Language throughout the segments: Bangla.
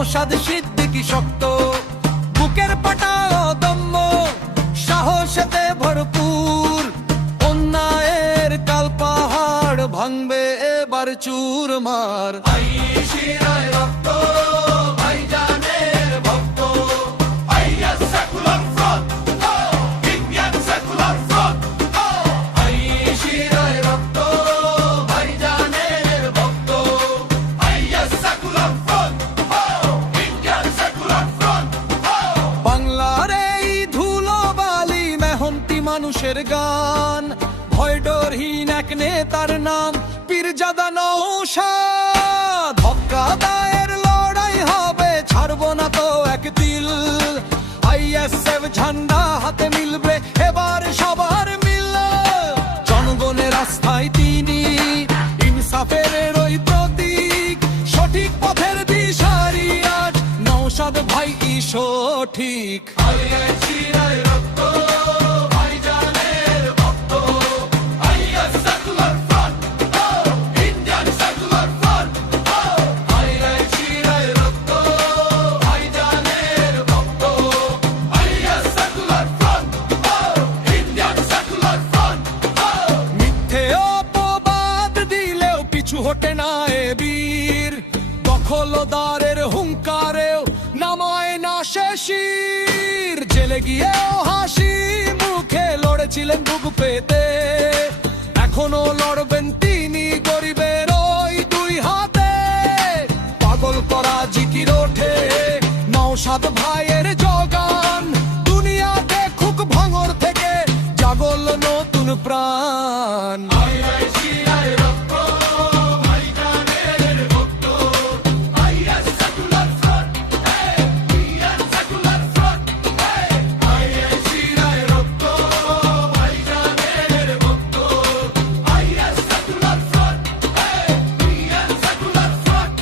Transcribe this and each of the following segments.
নওশাদ সিদ্দিকী শক্ত, বুকের পাটা অদম্য, সাহসেতে ভরপুর। অন্যায়ের কাল পাহাড় ভাঙবে এবার চুরমার। শিরায় রক্ত ভাইজানের ভক্ত, secular front, Indian secular front. শিরায় রক্ত ভাইজানের ভক্ত, secular front, Indian secular front. বাংলার এই ধুলো বালি মেহনতি মানুষের গান, ভয় ডরহীন এক নেতার নাম পীরজাদা নওশাদ। হক্কা দায়ের লড়াই হবে, ছাড়বো না তো এক দিল। আইএসএফ ঝান্ডা হাতে মিলবে এবার সবার মিল। জনগণের আস্থায় তিনি ইনসাফের ওই প্রতীক, সঠিক পথের দিশারি আজ নওশাদ ভাই সঠিক। শিরায় রক্ত ভাইজানের ভক্ত, secular front, Indian secular front. শিরায় রক্ত ভাইজানের ভক্ত, secular front, Indian secular front. মিথ্যে অপবাদ দিলেও পিছু হটে না এ বীর, দখলদারের হুঙ্কারেও নামায় না শেষির। জেলে গিয়েও হাসি মুখে লড়েছিলেন বুক পেতে, এখনো লড়বেন তিনি গরিবের ওই দুই হাতে। পাগল করা জিকির ওঠে নওশাদ ভাইয়ের জগান, দুনিয়া দেখুক ভাঙর থেকে জাগল নতুন প্রাণ। শিরায় রক্ত ভাইজানের ভক্ত, secular front, Indian secular front. শিরায় রক্ত ভাইজানের ভক্ত, secular front, Indian secular front.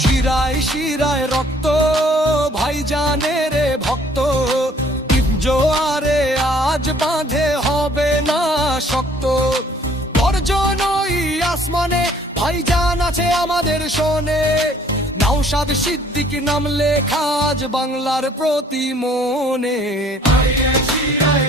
শিরায় শিরায় রক্ত ভাইজানের ভক্ত, জোয়ারে আজ বাঁধে হবে না শক্ত। গর্জন ওই আসমানে ভাইজান আছে আমাদের শোনে, নওশাদ সিদ্দিকী নাম লেখা আজ বাংলার প্রতি মনে। শিরায়